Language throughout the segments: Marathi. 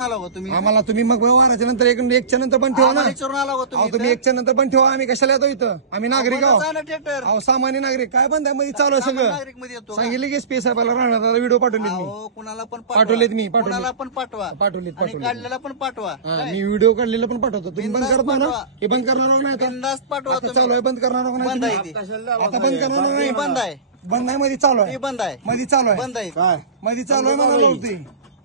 आला हो तुम्ही आम्हाला तुम्ही मग व्यवहाराच्या नंतर एकच्या नंतर पण ठेवा ना. आम्हाला विचारून आला हो अहो तुम्ही तुम्ही एकच्या नंतर पण ठेवा. आम्ही कशाला येतो इथं? आम्ही नागरिक आहोत. थिएटर अहो सामान्य नागरिक काय बंद आहे मध्ये चालू आहे सगळं. नागरिक मध्ये येतो का? सांगितले की स्पेस साहेबाला राहणार व्हिडिओ पाठवले मी. अहो कुणाला पण पाठवलेत मी, पाठवलेत. कुणाला पण पाठवा पाठवलेत, आणि पाठवलेत. काढलेला पण पाठवा हा, मी व्हिडिओ काढलेला पण पाठवतो. तुम्ही बंद बिनधास्त करता ना? पाठवा. हे बंद करणार नाही आता? बिनधास्त पाठवा आता तुम्ही. चालू आहे बंद करणार नाही बंद आहे तुम्ही? ती. आता बंद करणार ती नाही. बंद आहे बंद नाही मध्ये चालू ती आहे. बंद आहे मध्ये चालू आहे. बंद आहे काय मध्ये चालू आहे म्हणाला होती.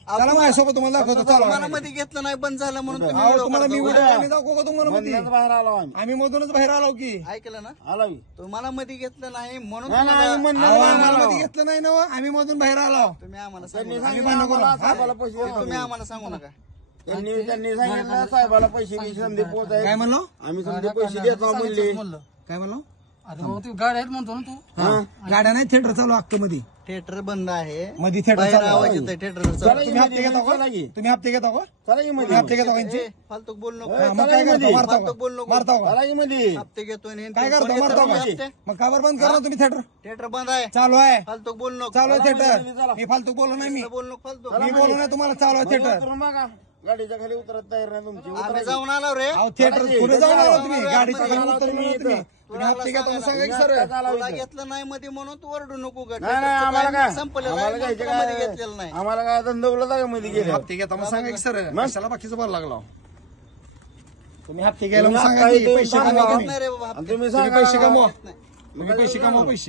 चला माझ्यासोबत तुम्हाला दाखवतो. चालू तुम्हाला आहे. मध्ये घेतलं नाही बंद झालं म्हणून तुम्ही अहो व्हिडिओ तुम्हाला मी काढतो. व्हिडिओ आम्ही दाखवू का तुम्हाला मध्ये? बाहेर आलो आम्ही. आम्ही मधूनच बाहेर आलो की. ऐकलं ना आलो तुम्हाला मध्ये घेतलं नाही म्हणून नाही, नाही, तुम्हाला- आम्ही म्हणलं अहो, बाहेर आम्हाला आलो. मध्ये घेतलं नाही ना हो. आम्ही मधून बाहेर आलो. तुम्ही आम्हाला सांगू त्यांनी नका. सांगितलं भांडण करू. आम्हाला हा? साहेबाला पैसे द्या तुम्ही म्हणून. आम्हाला सांगू नका त्यांनी सांगितलं साहेबाला पैसे घे समजे पोहोचाय. काय म्हणलो? आम्ही समजे पैसे देतो म्हणले. काय म्हणलो? गाड्या आहेत म्हणतो ना तू. हा. गाड्या नाही थिएटर चालू अख्खं मध्ये. थिएटर बंद आहे मध्ये थिएटर बाहेर चालू आवाज आहे. येतोय थिएटर चला तुम्ही की हप्ते घेता मध्ये, का? चला की. तुम्ही हप्ते घेता का? चला की तुम्ही मध्ये. हप्ते घेता का यांचे? फालतू बोल नको हा, मग काय करता? मारता फालतू का? बोल नको मारता का? चला की मध्ये. हप्ते घेतोय आणि काय करता? कोण मारता घेतं का? हप्ते? मग काबर बंद करा तुम्ही थिएटर? थिएटर बंद आहे चालू आहे. फालतू बोल नको चालू आहे चला, थिएटर. मी फालतू बोलू नाही मी. बोल नको फालतू मी बोलू नाही तुम्हाला. चालू आहे थिएटर. उतरून बघा. गाडीच्या खाली उतरत तयार नाही तुमची. आम्ही जाऊन आलो रे अहो थिएटर पुढे जाऊन आला तुम्ही. गाडीच्या खाली उतरलो ना तुम्ही. तुम्ही हप्ते घेता म्हणून सांगा की सर. तुला घेतलं नाही मध्ये म्हणून तू ओरडू नको ग. नाही नाही आम्हाला काय संपलेलं आम्हाला आहे, घ्यायचं तुला मध्ये काय घेतलेलं नाही आम्हाला काय धंदा उलटा का मध्ये गेले हप्ते घेता म्हणून सांगा की सर. मग? कशाला बाकीचं बोलायला लागला? तुम्ही हप्ते घ्यायला तुम्ही म्हणून सांगा हप्ता की इथून पैसे सांगा. कमवा तुम्ही. नाही रे बाबा आणि तुम्ही तुम्ही पैसे सांगा कमवा. तुम्ही पैसे कमवा पैसे.